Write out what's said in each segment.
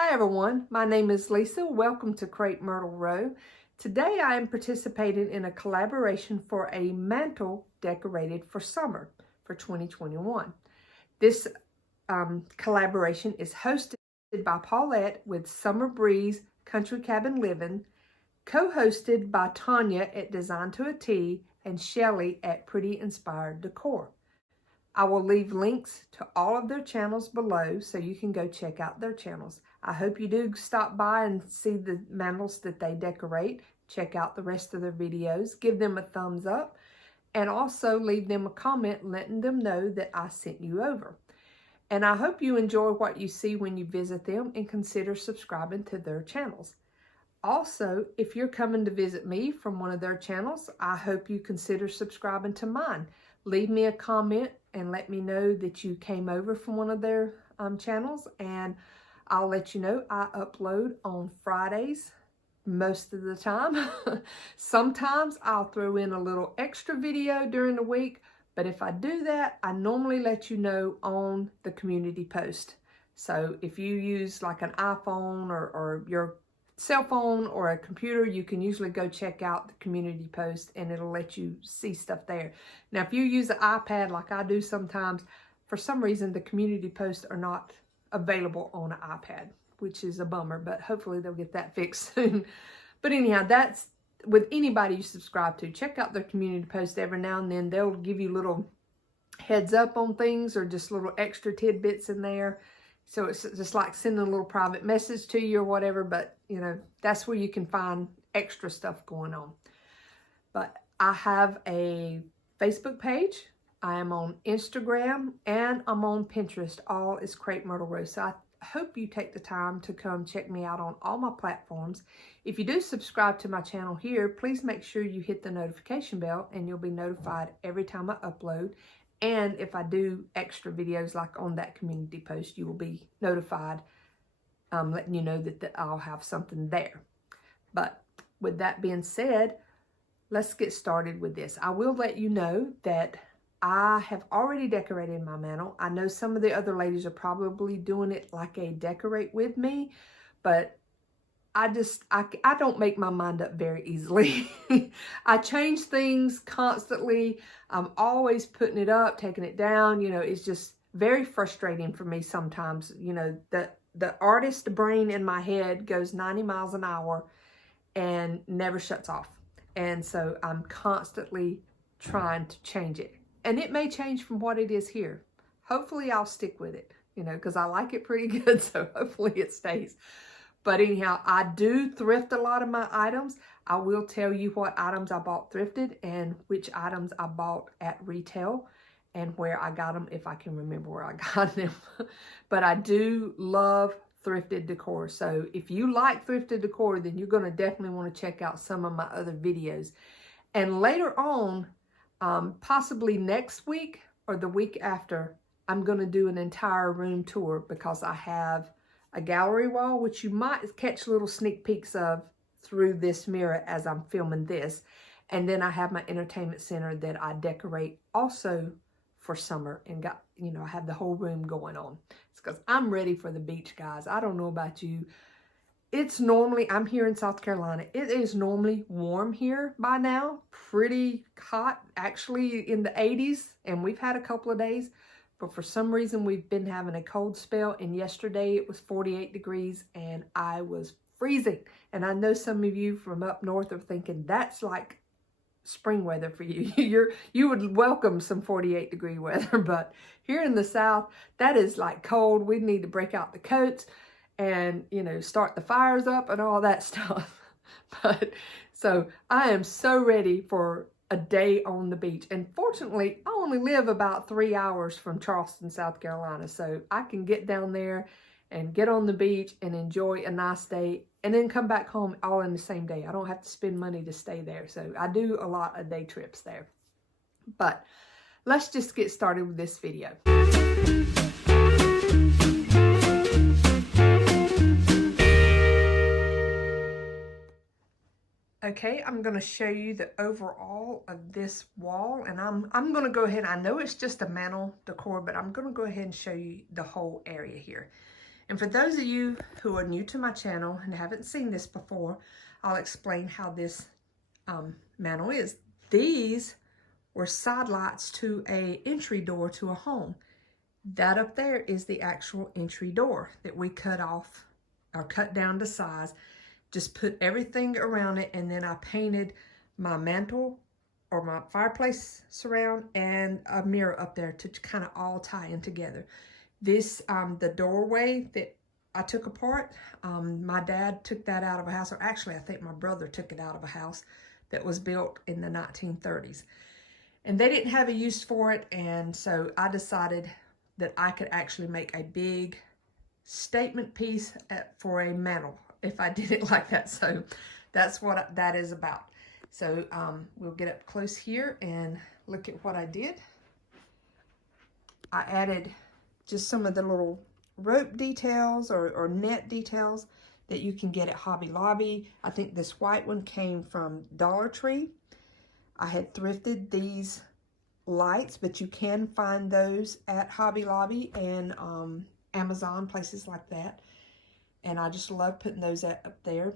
Hi everyone, my name is Lisa. Welcome to Crepe Myrtle Row. Today I am participating in a collaboration for a mantle decorated for summer for 2021. This collaboration is hosted by Paulette with Summer Breeze Country Cabin Living, co-hosted by Tonya at Design to a T and Shelly at Pretty Inspired Decor. I will leave links to all of their channels below so you can go check out their channels. I hope you do stop by and see the mantles that they decorate. Check out the rest of their videos. Give them a thumbs up and also leave them a comment letting them know that I sent you over. And I hope you enjoy what you see when you visit them and consider subscribing to their channels. Also, if you're coming to visit me from one of their channels, I hope you consider subscribing to mine. Leave me a comment and let me know that you came over from one of their channels, and I'll let you know I upload on Fridays most of the time. Sometimes I'll throw in a little extra video during the week, but if I do that, I normally let you know on the community post. So if you use like an iPhone or your cell phone or a computer, you can usually go check out the community post and it'll let you see stuff there. Now, if you use an iPad like I do sometimes, for some reason the community posts are not available on an iPad, which is a bummer, but hopefully they'll get that fixed soon. But anyhow, that's with anybody you subscribe to. Check out their community post every now and then. They'll give you little heads up on things or just little extra tidbits in there. So it's just like sending a little private message to you or whatever, but you know, that's where you can find extra stuff going on. But I have a Facebook page, I am on Instagram, and I'm on Pinterest. All is Crepe Myrtle Row. So I hope you take the time to come check me out on all my platforms. If you do subscribe to my channel here, please make sure you hit the notification bell and you'll be notified every time I upload. And if I do extra videos like on that community post, you will be notified, letting you know that I'll have something there. But with that being said, let's get started with this. I will let you know that I have already decorated my mantle. I know some of the other ladies are probably doing it like a decorate with me, but I don't make my mind up very easily. I change things constantly. I'm always putting it up, taking it down. You know, it's just very frustrating for me sometimes. You know, the artist brain in my head goes 90 miles an hour and never shuts off. And so I'm constantly trying to change it. And it may change from what it is here. Hopefully I'll stick with it, you know, because I like it pretty good. So hopefully it stays. But anyhow, I do thrift a lot of my items. I will tell you what items I bought thrifted and which items I bought at retail and where I got them, if I can remember where I got them. But I do love thrifted decor. So if you like thrifted decor, then you're going to definitely want to check out some of my other videos. And later on, possibly next week or the week after, I'm going to do an entire room tour because I have a gallery wall, which you might catch little sneak peeks of through this mirror as I'm filming this. And then I have my entertainment center that I decorate also for summer and got, you know, I have the whole room going on. It's because I'm ready for the beach, guys. I don't know about you. It's normally, I'm here in South Carolina. It is normally warm here by now, pretty hot, actually in the 80s. And we've had a couple of days. But for some reason, we've been having a cold spell. And yesterday it was 48 degrees and I was freezing. And I know some of you from up north are thinking that's like spring weather for you. You would welcome some 48 degree weather. But here in the South, that is like cold. We need to break out the coats and, you know, start the fires up and all that stuff. But so I am so ready for a day on the beach. And fortunately, I only live about 3 hours from Charleston, South Carolina. So I can get down there and get on the beach and enjoy a nice day and then come back home all in the same day. I don't have to spend money to stay there. So I do a lot of day trips there. But let's just get started with this video. Okay, I'm going to show you the overall of this wall, and I'm going to go ahead. I know it's just a mantle decor, but I'm going to go ahead and show you the whole area here. And for those of you who are new to my channel and haven't seen this before, I'll explain how this mantle is. These were side lights to a entry door to a home. That up there is the actual entry door that we cut off or cut down to size. Just put everything around it, and then I painted my mantle or my fireplace surround and a mirror up there to kind of all tie in together. This, the doorway that I took apart, my dad took that out of a house, or actually I think my brother took it out of a house that was built in the 1930s. And they didn't have a use for it, and so I decided that I could actually make a big statement piece for a mantle if I did it like that. So that's what that is about. So we'll get up close here and look at what I did. I added just some of the little rope details or net details that you can get at Hobby Lobby. I think this white one came from Dollar Tree. I had thrifted these lights, but you can find those at Hobby Lobby and Amazon, places like that. And I just love putting those up there.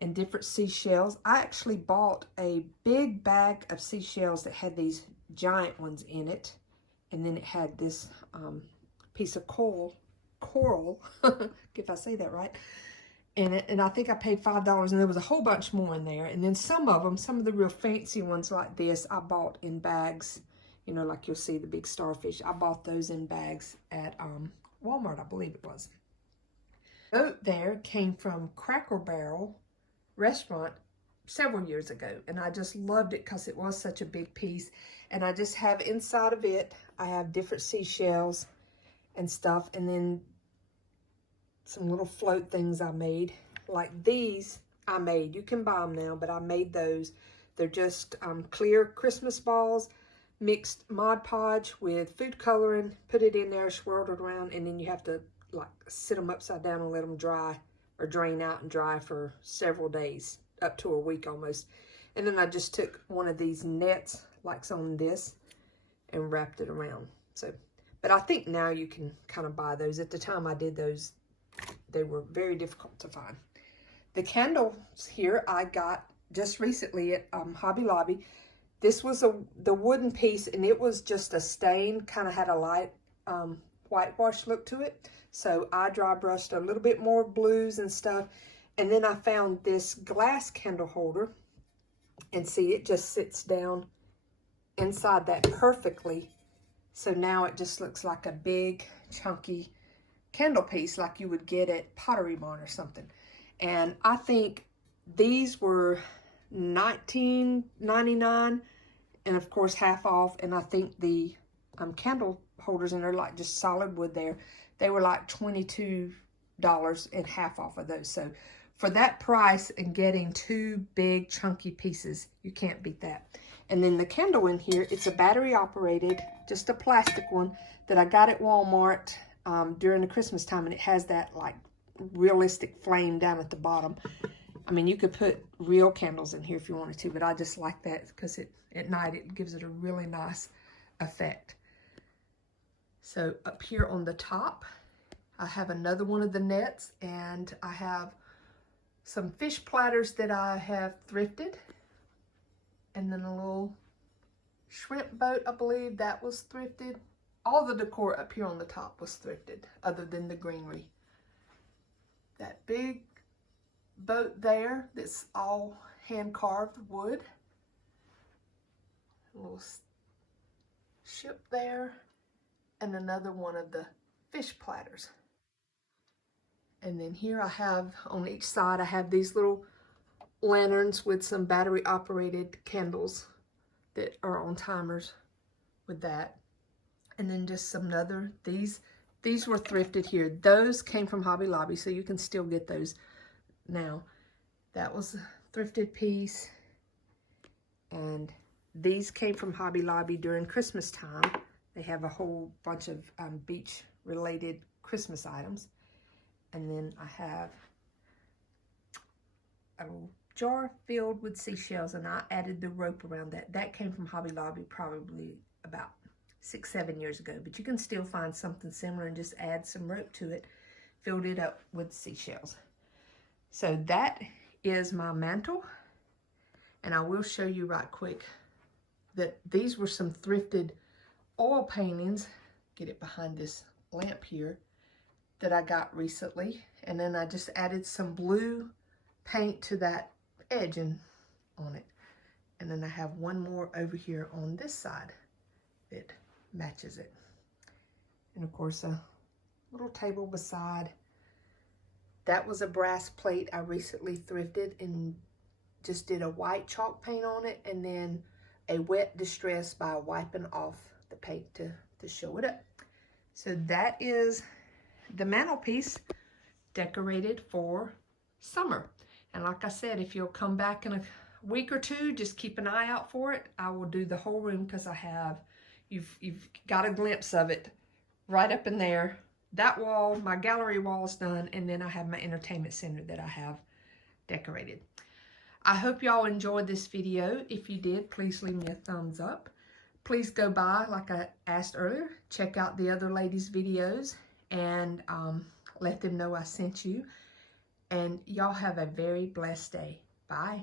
And different seashells. I actually bought a big bag of seashells that had these giant ones in it. And then it had this piece of coral, if I say that right, in it. And I think I paid $5, and there was a whole bunch more in there. And then some of them, some of the real fancy ones like this, I bought in bags. You know, like you'll see the big starfish. I bought those in bags at Walmart, I believe it was. The boat there came from Cracker Barrel restaurant several years ago, and I just loved it because it was such a big piece. And I just have inside of it, I have different seashells and stuff, and then some little float things I made. Like these I made. You can buy them now, but I made those. They're just clear Christmas balls, mixed Mod Podge with food coloring, put it in there, swirled it around, and then you have to like sit them upside down and let them dry or drain out and dry for several days, up to a week almost. And then I just took one of these nets, like on this, and wrapped it around. So, but I think now you can kind of buy those. At the time I did those, they were very difficult to find. The candles here I got just recently at Hobby Lobby. This was the wooden piece, and it was just a stain, kind of had a light whitewash look to it. So I dry brushed a little bit more blues and stuff. And then I found this glass candle holder, and see, it just sits down inside that perfectly. So now it just looks like a big chunky candle piece like you would get at Pottery Barn or something. And I think these were $19.99, and of course half off. And I think the candle holders, and they're like just solid wood there, they were like $22 and half off of those. So for that price and getting two big chunky pieces, you can't beat that. And then the candle in here, it's a battery operated, just a plastic one that I got at Walmart during the Christmas time, and it has that like realistic flame down at the bottom. I mean, you could put real candles in here if you wanted to, but I just like that because at night it gives it a really nice effect. So up here on the top, I have another one of the nets, and I have some fish platters that I have thrifted. And then a little shrimp boat, I believe that was thrifted. All the decor up here on the top was thrifted, other than the greenery. That big boat there, that's all hand-carved wood. A little ship there. And another one of the fish platters. And then here I have, on each side, I have these little lanterns with some battery operated candles that are on timers with that. And then just some other, these were thrifted here. Those came from Hobby Lobby, so you can still get those now. That was a thrifted piece. And these came from Hobby Lobby during Christmas time. They have a whole bunch of beach related Christmas items. And then I have a little jar filled with seashells, and I added the rope around that. That came from Hobby Lobby probably about 6-7 years ago, but you can still find something similar and just add some rope to it filled it up with seashells. So that is my mantle. And I will show you right quick that these were some thrifted oil paintings. Get it behind this lamp here, that I got recently. And then I just added some blue paint to that edging on it. And then I have one more over here on this side that matches it. And of course a little table beside. That was a brass plate I recently thrifted and just did a white chalk paint on it, and then a wet distress by wiping off the paint to show it up. So that is the mantelpiece decorated for summer. And like I said, if you'll come back in a week or two, just keep an eye out for it. I will do the whole room because I have, you've got a glimpse of it right up in there. That wall, my gallery wall is done, and then I have my entertainment center that I have decorated. I hope y'all enjoyed this video. If you did, please leave me a thumbs up. Please go by, like I asked earlier, check out the other ladies' videos and let them know I sent you. And y'all have a very blessed day. Bye.